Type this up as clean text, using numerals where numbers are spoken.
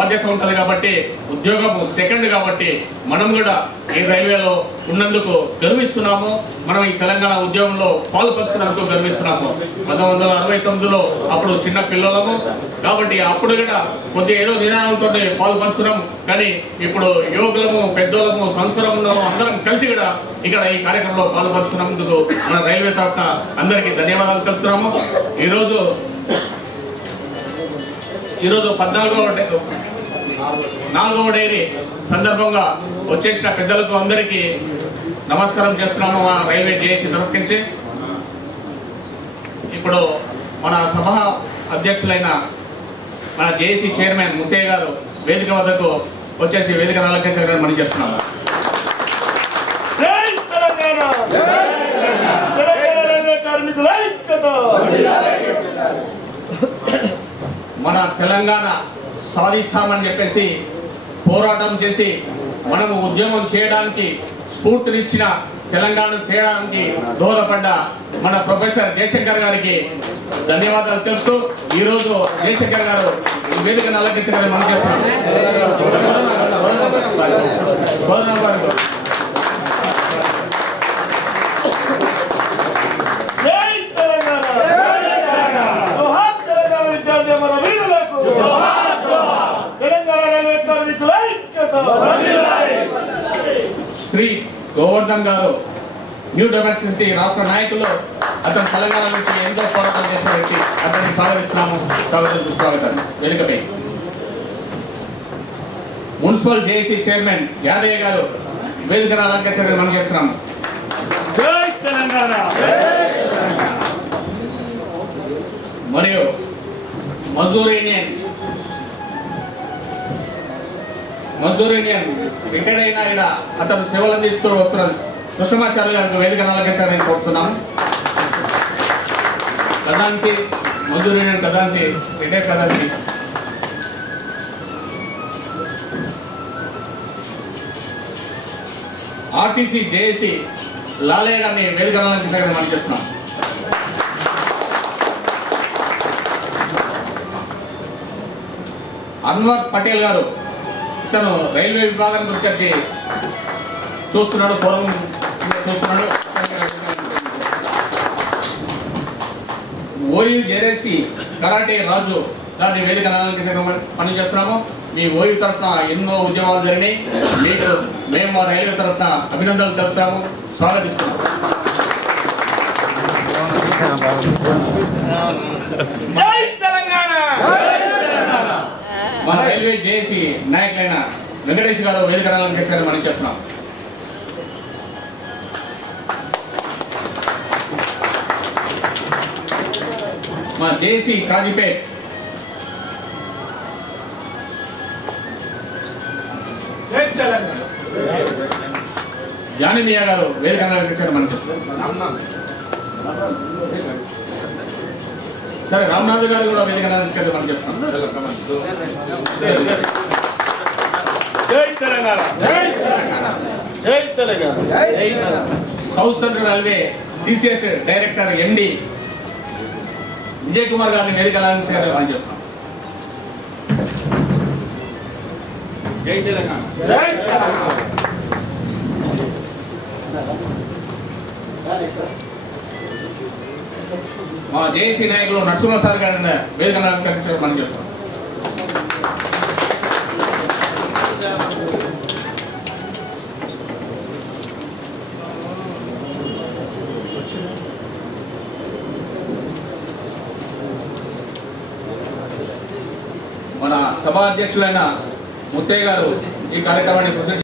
బాధ్యత ఉంటుంది కాబట్టి ఉద్యోగం సెకండ్ కాబట్టి మనం కూడా ఈ రైల్వేలో ఉన్నందుకు గర్విస్తున్నాము. మనం ఈ తెలంగాణ ఉద్యమంలో పాలు పంచుకున్నందుకు గర్విస్తున్నాము. 1969లో అప్పుడు చిన్న పిల్లలము కాబట్టి అప్పుడు కూడా కొద్ది ఏదో నిదానంతో పాలు పంచుకున్నాం. కానీ ఇప్పుడు యువకులము పెద్దోళ్ళము సంస్కరణము అందరం కలిసి కూడా ఇక్కడ ఈ కార్యక్రమంలో పాలు పంచుకున్నందుకు మన రైల్వే తరఫున అందరికీ ధన్యవాదాలు తెలుపుతున్నాము. ఈరోజు 4వ డైరీ సందర్భంగా వచ్చేసిన పెద్దలకు అందరికీ నమస్కారం చేస్తున్నాము మన రైల్వే జేఏసీ తరఫు నుంచి. ఇప్పుడు మన సభ అధ్యక్షులైన మన జేఏసీ చైర్మన్ ముత్తయ్య గారు వేదిక వద్దకు వచ్చేసి వేదిక అలంకరించాలని మనం చేస్తున్నాము. మన తెలంగాణ సాధిస్తామని చెప్పేసి పోరాటం చేసి మనము ఉద్యమం చేయడానికి స్ఫూర్తినిచ్చిన తెలంగాణ తేడానికి దోహదపడ్డ మన ప్రొఫెసర్ జయశంకర్ గారికి ధన్యవాదాలు తెలుపుతూ ఈరోజు జయశంకర్ గారు వేదికను అలంకరించాలని మనం చేస్తున్నాం. శ్రీ గోవర్ధన్ గారు న్యూ డెమోక్రసీ రాష్ట్ర నాయకులు. అతను తెలంగాణ నుంచి ఎంతో పోరాటం చేసిన వ్యక్తి. అతన్ని స్వాగతిస్తున్నాము. స్వాగతం వేదికపై. మున్సిపల్ జేఏసీ చైర్మన్ యాదయ్య గారు వేదికను అలంకరించాలని మనం చేస్తున్నాము. మరియు మజ్దూర్ యూనియన్ రిటైర్డ్ అయినా ఇక్కడ అతను సేవలు అందిస్తూ వస్తున్నారు కృష్ణమాచార్య గారికి వేదికను అలంకరించాలని కోరుతున్నాము. కదాన్సి మజ్దూర్ యూనియన్ కదాన్సి రిటైర్డ్ కదాన్సి ఆర్టీసీ జేఏసీ లాలయ్య గారిని వేదికను అలంకరించాలని మనం చేస్తున్నాం. అన్వర్ పటేల్ గారు ఇతను రైల్వే విభాగం గురించి చూస్తున్నాడు, ఫోరం చూస్తున్నాడు. ఓయూ జేఏసీ కరాటే రాజు దాన్ని వేదిక అలంకరించడం పని చేస్తున్నాము. మీ ఓయూ తరఫున ఎన్నో ఉద్యమాలు జరిగినాయి. మీకు మేము మా రైల్వే తరఫున అభినందనలు తెలుపుతాము, స్వాగతిస్తున్నాము. మన రైల్వే జేఏసీ నాయకులైన వెంకటేష్ గారు వేదిక అలంకరించాలని మనం చేస్తున్నాం. మా జేఏసీ కాజీపేట్ జానిమియా గారు వేదిక అలంకరించాలని మనం చేస్తున్నాం. సరే రామ్నాథ్ గారు కూడా వేదిక అలంకరించాలని మనం చేస్తున్నాం. South central railway CCS director MD Vijay Kumar గారిని వేదిక అలంకరించాలని మనం చేస్తున్నాం. జై తెలంగాణ. మా జేఏసీ నాయకులు నరసింహ సార్ గారిని వేదిక అలంకరించాలని మనం చేస్తున్నాం. మన సభా అధ్యక్షులైన ముత్తయ్య గారు ఈ కార్యక్రమాన్ని